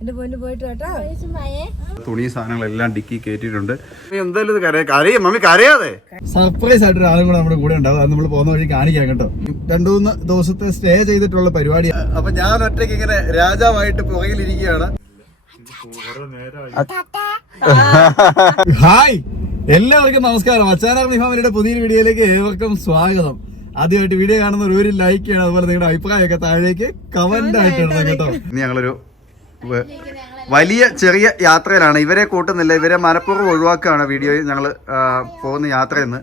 എന്റെ പൊന്നു പോയിട്ട് കേട്ടോ. തുണി സാധനങ്ങളെല്ലാം ഡിക്കി കയറ്റിയിട്ടുണ്ട്. എന്തായാലും കരയും മമ്മി, കരയാതെ. സർപ്രൈസ് ആയിട്ട് ഒരാളും കൂടെ നമ്മുടെ കൂടെ ഉണ്ടാവും. അത് നമ്മൾ പോകുന്ന വഴി കാണിക്കാം കേട്ടോ. 2-3 ദിവസത്തെ സ്റ്റേ ചെയ്തിട്ടുള്ള പരിപാടി. അപ്പൊ ഞാൻ ഒറ്റയ്ക്ക് ഇങ്ങനെ രാജാവായിട്ട് പുറകിലിരിക്കുകയാണ്. ഹായ്, എല്ലാവർക്കും നമസ്കാരം. അച്ചാനാർമി ഫാമിലിയുടെ പുതിയൊരു വീഡിയോയിലേക്ക് ഏവർക്കും സ്വാഗതം. ആദ്യമായിട്ട് വീഡിയോ കാണുന്നവർ ഒരു ലൈക്ക് ചെയ്യണം. അതുപോലെ നിങ്ങളുടെ അഭിപ്രായമൊക്കെ താഴേക്ക് കമന്റ് ആയിട്ട് ഇടണം കേട്ടോ. ഇനി ഞങ്ങളൊരു വലിയ ചെറിയ യാത്രയിലാണ്. ഇവരെ കൂട്ടുന്നില്ല, ഇവരെ മനഃപൂർവ്വം ഒഴിവാക്കുകയാണ് വീഡിയോയിൽ ഞങ്ങൾ പോകുന്ന യാത്രയിൽ നിന്ന്.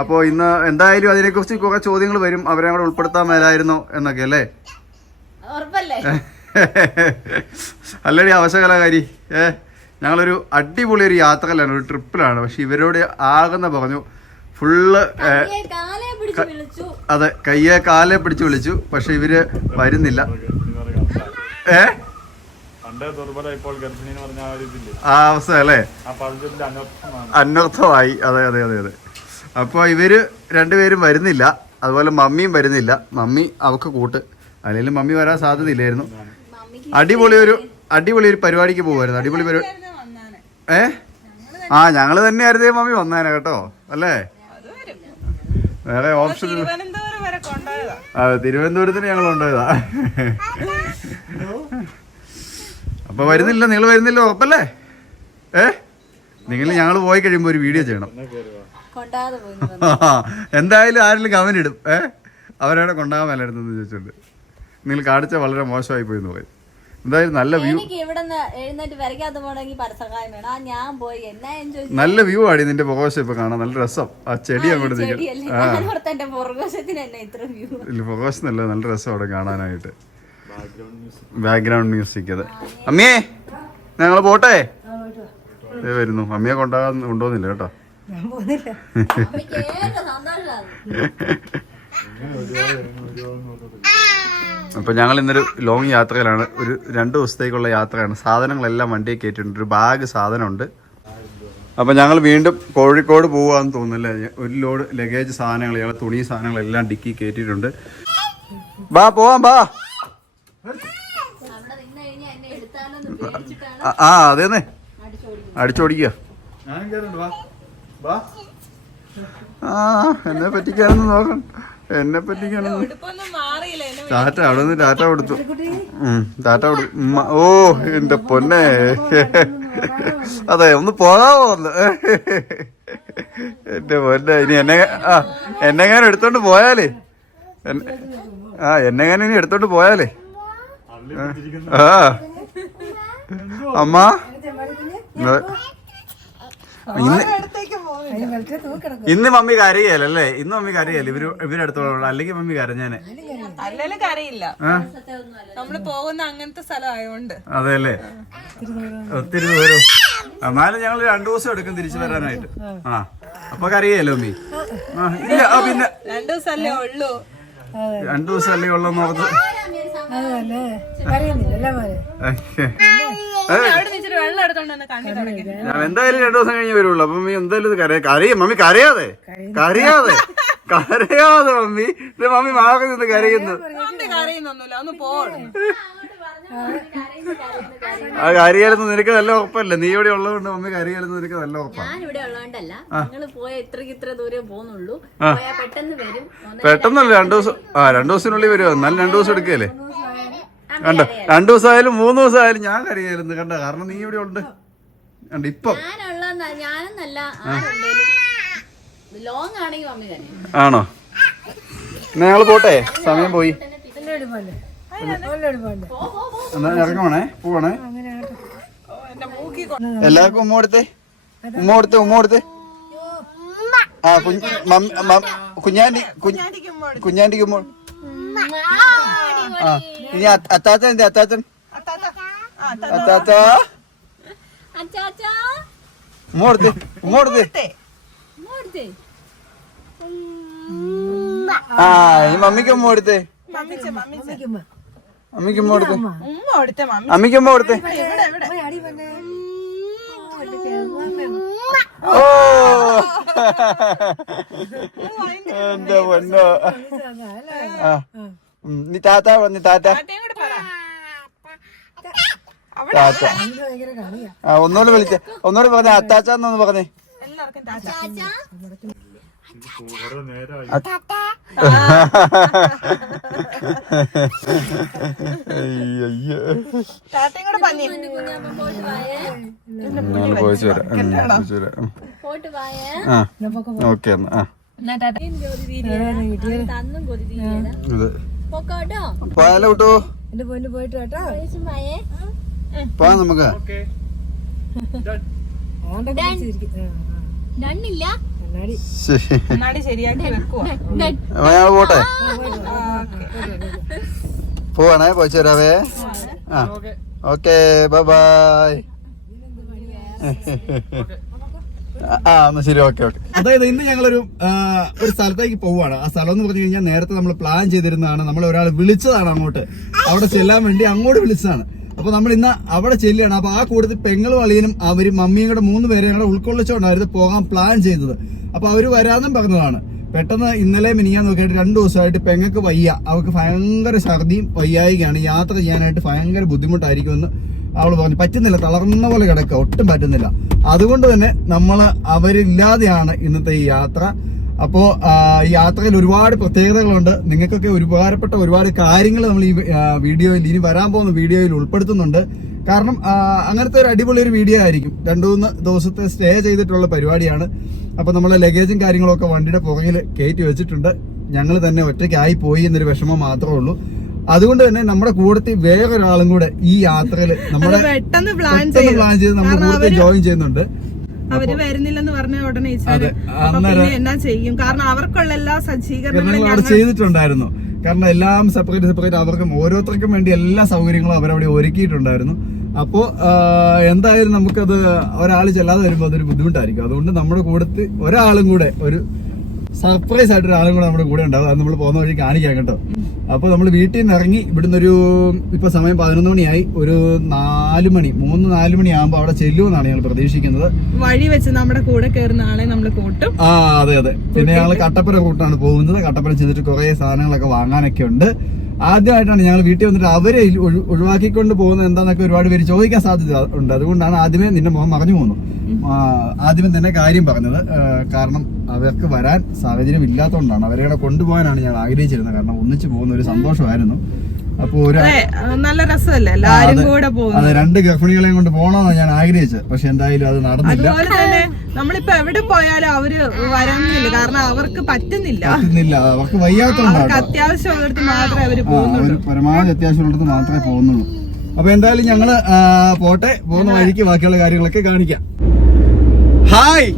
അപ്പോൾ ഇന്ന് എന്തായാലും അതിനെക്കുറിച്ച് കുറെ ചോദ്യങ്ങൾ വരും. അവരെ കൂടെ ഉൾപ്പെടുത്താൻ മേലായിരുന്നോ എന്നൊക്കെ അല്ലേ? അല്ലടി അവശകലകാരി. ഞങ്ങളൊരു അടിപൊളി ഒരു യാത്രയിലാണ്, ഒരു ട്രിപ്പിലാണ്. പക്ഷെ ഇവരോട് ആകുന്ന പറഞ്ഞു ഫുള്ള് അതെ, കയ്യെ കാലെ പിടിച്ച് വിളിച്ചു. പക്ഷെ ഇവര് വരുന്നില്ല. ആ അവസ്ഥ അല്ലേ, അനർത്ഥമായി. അതെ അതെ അതെ അതെ. അപ്പോൾ ഇവര് രണ്ടുപേരും വരുന്നില്ല, അതുപോലെ മമ്മിയും വരുന്നില്ല. മമ്മി അവക്ക് കൂട്ട്, അല്ലെങ്കിലും മമ്മി വരാൻ സാധ്യതയില്ലായിരുന്നു. അടിപൊളി ഒരു പരിപാടിക്ക് പോകുമായിരുന്നു. അടിപൊളി പരിപാടി. ഞങ്ങള് തന്നെയായിരുന്നേ മമ്മി വന്നേനെ കേട്ടോ, അല്ലേ? വേറെ ഓപ്ഷൻ. അതെ, തിരുവനന്തപുരത്തിന് ഞങ്ങൾ കൊണ്ടുപോയതാ. അപ്പൊ വരുന്നില്ല, നിങ്ങൾ വരുന്നില്ല ഉറപ്പല്ലേ? നിങ്ങൾ ഞങ്ങൾ പോയി കഴിയുമ്പോ ഒരു വീഡിയോ ചെയ്യണം. എന്തായാലും ആരെങ്കിലും കമന്റ് ഇടും, അവരവിടെ കൊണ്ടുപോകാൻ മേലായിരുന്നെന്ന് ചോദിച്ചോണ്ട്. നിങ്ങൾ കാണിച്ച വളരെ മോശമായി പോയി എന്ന് പറയും. എന്തായാലും നല്ല വ്യൂ, നല്ല വ്യൂ ആടി നിന്റെ പുറകോശം ഇപ്പൊ കാണാൻ. നല്ല രസം. ആ ചെടി അങ്ങോട്ട് പുറകോശം നല്ല രസം അവിടെ കാണാനായിട്ട്. Background music. അതെ അമ്മിയെ, ഞങ്ങള് പോട്ടെ. വരുന്നു. അമ്മിയെ കൊണ്ടുപോകുന്നില്ല കേട്ടോ. അപ്പൊ ഞങ്ങൾ ഇന്നൊരു ലോങ് യാത്രയിലാണ്. ഒരു 2 ദിവസത്തേക്കുള്ള യാത്രയാണ്. സാധനങ്ങളെല്ലാം വണ്ടിയിൽ കയറ്റിയിട്ടുണ്ട്. ഒരു ബാഗ് സാധനമുണ്ട്. അപ്പൊ ഞങ്ങൾ വീണ്ടും കോഴിക്കോട് പോവാന്ന് തോന്നുന്നില്ല. ഒരു ലോഡ് ലഗേജ് സാധനങ്ങൾ, ഞങ്ങൾ തുണി സാധനങ്ങളെല്ലാം ഡിക്കി കയറ്റിയിട്ടുണ്ട്. പോവാം. അതേന്നെ, അടിച്ചോടിക്കുക. എന്നെ പറ്റിക്കാനൊന്നും നോക്കണം. എന്നെ പറ്റിക്കാനൊന്നും. ടാറ്റ അവിടെ നിന്ന് ടാറ്റ കൊടുത്തു. ഓ എന്റെ പൊന്നെ, അതെ ഒന്ന് പോകാവോ ഒന്ന്. എന്റെ പൊന്നെ, ഇനി എന്നെങ്ങാനും എടുത്തോണ്ട് പോയാലേ, എന്നെങ്ങാനും ഇനി എടുത്തോണ്ട് പോയാലേ. അമ്മ ഇന്ന് മമ്മി കരയല്ലേ? ഇന്ന് മമ്മി കരയല്ലേ? ഇവരെടുത്തോളം, അല്ലെങ്കിൽ മമ്മി കരഞ്ഞാനെ. അതെ അല്ലേ, ഒത്തിരി ദൂരം. എന്നാലും ഞങ്ങൾ 2 ദിവസം എടുക്കും തിരിച്ചു വരാനായിട്ട്. അപ്പൊ കരയല്ലോ മമ്മി? ഇല്ല, പിന്നെ 2 ദിവസമല്ലേ ഉള്ളൂന്ന് ഓർത്ത്. ഞാൻ എന്തായാലും 2 ദിവസം കഴിഞ്ഞ് വരുള്ളൂ. അപ്പൊ മമ്മി എന്തായാലും കരയും. മമ്മി കരയാതെ മമ്മി. മമ്മി മാറി നിന്ന് കരയുന്നു. ആ കരയാലെന്ന് നിനക്ക് നല്ല ഉറപ്പല്ലേ? നീ ഇവിടെ ഉള്ളതുകൊണ്ട് മമ്മി കരയാലെന്ന് നിനക്ക് നല്ല ഉറപ്പാണ്. പെട്ടെന്നല്ല, 2 ദിവസം. 2 ദിവസത്തിനുള്ളിൽ വരുമോ? എന്നാലും 2 ദിവസം എടുക്കുകയല്ലേ? കണ്ടോ, 2 ദിവസം ആയാലും 3 ദിവസം ആയാലും ഞാൻ കരയായിരുന്നു. കണ്ട, കാരണം നീ ഇവിടെ ഉണ്ട്. കണ്ട ഇപ്പം ആണോ? ഞങ്ങള് പോട്ടെ, സമയം പോയി. എന്നാ ഇറങ്ങണേ, പോവണേ. എല്ലാവർക്കും ഉമ്മ കൊടുത്തേ. കുഞ്ഞാണ്ടിക്ക് ഉമ്മ. ഇനി അത്താച്ചൻ എന്ത്? അത്താത്ത ഉമ്മ കൊടുത്തേ. ഈ മമ്മിക്ക് ഉമ്മ കൊടുത്തേ. അമ്മയ്ക്ക് ഉമ്മ കൊടുത്തേ. അമ്മയ്ക്ക് ഉമ്മ കൊടുത്തേ. ഓ എന്താ പൊന്നോ. നീ ടാറ്റ. ടാറ്റ. ഒന്നുകൂടെ വിളിച്ചേ, ഒന്നുകൂടെ പറഞ്ഞേ അത്താച്ചാന്നൊന്ന് പറഞ്ഞേ. പോയിച്ചു വരാം. ഓക്കെ എന്നാ. പോയാലോ കേട്ടോ, പോവാ നമുക്ക്. പോട്ടെ, പോവാണേ, പോയിച്ചു വരാവേ. Okay, bye bye. എന്നാ ശരി, ഓക്കെ ഓക്കെ. അതായത് ഇന്ന് ഞങ്ങളൊരു സ്ഥലത്തേക്ക് പോവാണ്. ആ സ്ഥലം എന്ന് പറഞ്ഞു കഴിഞ്ഞാൽ നേരത്തെ നമ്മൾ പ്ലാൻ ചെയ്തിരുന്നതാണ്. നമ്മൾ ഒരാൾ വിളിച്ചതാണ് അങ്ങോട്ട്, അവിടെ ചെല്ലാൻ വേണ്ടി അങ്ങോട്ട് വിളിച്ചതാണ്. അപ്പൊ നമ്മൾ ഇന്ന് അവിടെ ചെല്ലുകയാണ്. അപ്പൊ ആ കൂട്ടത്തിൽ പെങ്ങളും അളിയനും അവരും മമ്മിയും കൂടെ 3 പേരെ കൂടെ ഉൾക്കൊള്ളിച്ചുകൊണ്ടായിരുന്നു പോകാൻ പ്ലാൻ ചെയ്തത്. അപ്പൊ അവര് വരാന്നും പറഞ്ഞതാണ്. പെട്ടെന്ന് ഇന്നലെ മിനിഞ്ഞാൻ നോക്കിയിട്ട് 2 ദിവസമായിട്ട് പെങ്ങൾക്ക് വയ്യ, അവർക്ക് ഭയങ്കര ഛർദിയും വയ്യായികയാണ്. യാത്ര ചെയ്യാനായിട്ട് ഭയങ്കര ബുദ്ധിമുട്ടായിരിക്കുമെന്ന് അവള് പറഞ്ഞു. പറ്റുന്നില്ല, തളർന്ന പോലെ കിടക്കുക, ഒട്ടും പറ്റുന്നില്ല. അതുകൊണ്ട് തന്നെ അവരില്ലാതെയാണ് ഇന്നത്തെ ഈ യാത്ര. അപ്പോ ഈ യാത്രയിൽ ഒരുപാട് പ്രത്യേകതകളുണ്ട്. നിങ്ങൾക്കൊക്കെ ഉപകാരപ്പെട്ട ഒരുപാട് കാര്യങ്ങൾ നമ്മൾ ഈ വീഡിയോയിൽ, ഇനി വരാൻ പോകുന്ന വീഡിയോയിൽ ഉൾപ്പെടുത്തുന്നുണ്ട്. കാരണം അങ്ങനത്തെ ഒരു അടിപൊളി ഒരു വീഡിയോ ആയിരിക്കും. 2-3 ദിവസത്തെ സ്റ്റേ ചെയ്തിട്ടുള്ള പരിപാടിയാണ്. അപ്പൊ നമ്മളെ ലഗേജും കാര്യങ്ങളൊക്കെ വണ്ടിയുടെ പുറകിൽ കയറ്റി വെച്ചിട്ടുണ്ട്. ഞങ്ങൾ തന്നെ ഒറ്റയ്ക്കായി പോയി എന്നൊരു വിഷമം മാത്രമേ ഉള്ളൂ. അതുകൊണ്ട് തന്നെ നമ്മുടെ കൂട്ടത്തിൽ വേറൊരാളും കൂടെ ഈ യാത്രയിൽ നമ്മുടെ പെട്ടെന്ന് പ്ലാൻ ചെയ്ത് നമ്മുടെ കൂട്ടത്തിൽ ജോയിൻ ചെയ്യുന്നുണ്ട്. അവര് വരുന്നില്ലെന്ന് പറഞ്ഞ ഉടനെ എന്നാ ചെയ്യും? കാരണം അവർക്കുള്ള എല്ലാ സജ്ജീകരണങ്ങളും അവിടെ ചെയ്തിട്ടുണ്ടായിരുന്നു. കാരണം എല്ലാം സെപ്പറേറ്റ് അവർക്കും ഓരോരുത്തർക്കും വേണ്ടി എല്ലാ സൗകര്യങ്ങളും അവരവിടെ ഒരുക്കിയിട്ടുണ്ടായിരുന്നു. അപ്പോ എന്തായാലും നമുക്കത് ഒരാൾ ചെല്ലാതെ വരുമ്പോൾ അതൊരു ബുദ്ധിമുട്ടായിരിക്കും. അതുകൊണ്ട് നമ്മുടെ കൂട്ടത്തിൽ ഒരാളും കൂടെ, ഒരു സർപ്രൈസ് ആയിട്ട് ഒരാളും കൂടെ നമ്മുടെ കൂടെ ഉണ്ടാവും. അത് നമ്മൾ പോകുന്ന വഴി കാണിക്കാം കേട്ടോ. അപ്പൊ നമ്മൾ വീട്ടിൽ നിന്ന് ഇറങ്ങി ഇവിടുന്ന് ഇപ്പൊ സമയം 11 മണിയായി. ഒരു 4 മണി 3-4 മണി ആകുമ്പോ അവിടെ ചെല്ലുമെന്നാണ് ഞങ്ങൾ പ്രതീക്ഷിക്കുന്നത്. വഴി വെച്ച് നമ്മുടെ കൂടെ കയറുന്ന ആളെ നമ്മൾ കൂട്ടും. അതെ. പിന്നെ ഞങ്ങൾ കട്ടപ്പന കൂട്ടാണ് പോകുന്നത്. കട്ടപ്പന ചെയ്തിട്ട് കുറെ സാധനങ്ങളൊക്കെ വാങ്ങാനൊക്കെ ഉണ്ട്. ആദ്യമായിട്ടാണ് ഞങ്ങൾ വീട്ടിൽ വന്നിട്ട് അവരെ ഒഴിവാക്കിക്കൊണ്ട് പോകുന്നത് എന്താന്നൊക്കെ ഒരുപാട് പേര് ചോദിക്കാൻ സാധ്യത ഉണ്ട്. അതുകൊണ്ടാണ് ആദ്യമേ നിന്റെ മുഖം മറഞ്ഞു പോകുന്നു. ആദ്യമേ തന്നെ കാര്യം പറഞ്ഞത്. കാരണം അവർക്ക് വരാൻ സാഹചര്യം ഇല്ലാത്തതുകൊണ്ടാണ്. അവരെ കൊണ്ടുപോകാനാണ് ഞങ്ങൾ ആഗ്രഹിച്ചിരുന്നത്. കാരണം ഒന്നിച്ചു പോകുന്ന ഒരു സന്തോഷമായിരുന്നു. അപ്പൊ നല്ല രസമല്ലേ എല്ലാരും കൂടെ പോകുന്നത്. അതെ, 2 ഗർഭിണികളെയും കൊണ്ട് പോകണമെന്നാണ് ഞാൻ ആഗ്രഹിച്ചത്. പക്ഷെ എന്തായാലും അത് നടന്നില്ല. അതുപോലെ തന്നെ നമ്മളിപ്പോ എവിടെ പോയാലും അവര് വരാനില്ല. കാരണം അവർക്ക് പറ്റുന്നില്ല, അവർക്ക് വയ്യാത്തതുകൊണ്ടാണ്. അത്യാവശ്യമുള്ളിടത്ത് മാത്രമേ അവര് പോകുന്നുള്ളൂ. പരമാവധി അത്യാവശ്യമുള്ളിടത്ത് മാത്രമേ പോകുന്നുള്ളൂ. അപ്പൊ എന്തായാലും ഞങ്ങള് പോട്ടെ, പോകുന്ന വഴിക്ക് ബാക്കിയുള്ള കാര്യങ്ങളൊക്കെ കാണിക്കാം. ഹായ്,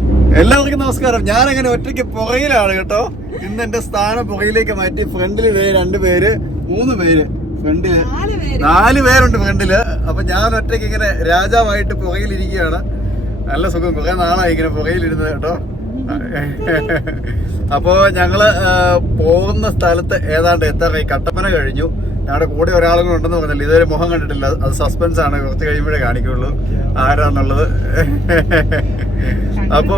എല്ലാവർക്കും നമസ്കാരം. ഞാൻ അങ്ങനെ ഒറ്റയ്ക്ക് പുറകിലാണ് കേട്ടോ. ഇന്ന് എന്റെ സ്ഥാനം പുറകിലേക്ക് മാറ്റി. ഫ്രണ്ടില് 2 പേര് 3 പേര്, ഫ്രണ്ടില് 4 പേരുണ്ട് ഫ്രണ്ടില്. അപ്പൊ ഞാൻ ഒറ്റയ്ക്ക് ഇങ്ങനെ രാജാവായിട്ട് പുറകിലിരിക്കുകയാണ്. നല്ല സുഖം, കുറെ നാളായി ഇങ്ങനെ പുറകിലിരുന്നത് കേട്ടോ. അപ്പോ ഞങ്ങള് പോകുന്ന സ്ഥലത്ത് ഏതാണ്ട് എത്താറായി. കട്ടപ്പന കഴിഞ്ഞു. ഞങ്ങളുടെ കൂടെ ഒരാളും കൂടെ ഉണ്ടെന്ന് പറഞ്ഞില്ല. ഇതുവരെ മുഖം കണ്ടിട്ടില്ല. അത് സസ്പെൻസ് ആണ്, കുറച്ച് കഴിയുമ്പോഴേ കാണിക്കുള്ളൂ ആരാന്നുള്ളത്. അപ്പൊ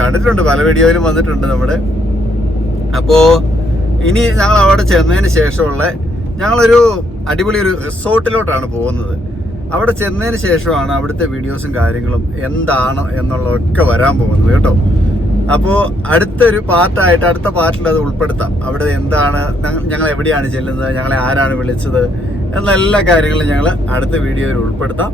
കണ്ടിട്ടുണ്ട്, പല വീഡിയോയിലും വന്നിട്ടുണ്ട് നമ്മുടെ. അപ്പോ ഇനി ഞങ്ങൾ അവിടെ ചെന്നതിന് ശേഷമുള്ള ഞങ്ങളൊരു അടിപൊളി ഒരു റിസോർട്ടിലോട്ടാണ് പോകുന്നത്. അവിടെ ചെന്നതിന് ശേഷമാണ് അവിടുത്തെ വീഡിയോസും കാര്യങ്ങളും എന്താണ് എന്നുള്ളതൊക്കെ വരാൻ പോകുന്നത് കേട്ടോ. അപ്പോൾ അടുത്തൊരു പാർട്ടായിട്ട് അടുത്ത പാർട്ടിൽ അത് ഉൾപ്പെടുത്താം. അവിടെ എന്താണ്, ഞങ്ങൾ എവിടെയാണ് ചെല്ലുന്നത്, ഞങ്ങളെ ആരാണ് വിളിച്ചത് എന്ന എല്ലാ കാര്യങ്ങളും ഞങ്ങൾ അടുത്ത വീഡിയോയിൽ ഉൾപ്പെടുത്താം.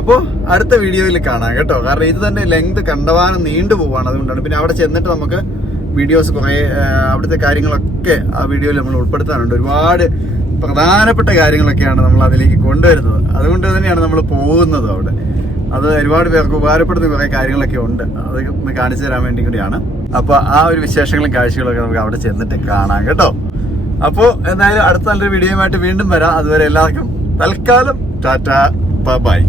അപ്പോൾ അടുത്ത വീഡിയോയിൽ കാണാം കേട്ടോ. കാരണം ഇത് തന്നെ ലെങ്ത് കണ്ടവാനം നീണ്ടു പോവാണ്. അതുകൊണ്ടാണ്. പിന്നെ അവിടെ ചെന്നിട്ട് നമുക്ക് വീഡിയോസ് കുറേ അവിടുത്തെ കാര്യങ്ങളൊക്കെ ആ വീഡിയോയിൽ നമ്മൾ ഉൾപ്പെടുത്താനുണ്ട്. ഒരുപാട് പ്രധാനപ്പെട്ട കാര്യങ്ങളൊക്കെയാണ് നമ്മൾ അതിലേക്ക് കൊണ്ടുവരുന്നത്. അതുകൊണ്ട് തന്നെയാണ് നമ്മൾ പോകുന്നത് അവിടെ. അത് ഒരുപാട് പേർക്ക് ഉപകാരപ്പെടുന്ന കുറേ കാര്യങ്ങളൊക്കെ ഉണ്ട്. അത് ഒന്ന് കാണിച്ചു തരാൻ വേണ്ടി കൂടിയാണ്. അപ്പോൾ ആ ഒരു വിശേഷങ്ങളും കാഴ്ചകളൊക്കെ നമുക്ക് അവിടെ ചെന്നിട്ട് കാണാം കേട്ടോ. അപ്പോൾ എന്തായാലും അടുത്ത നല്ലൊരു വീഡിയോയുമായിട്ട് വീണ്ടും വരാം. അതുവരെ എല്ലാവർക്കും തൽക്കാലം ടാറ്റ, ബൈ.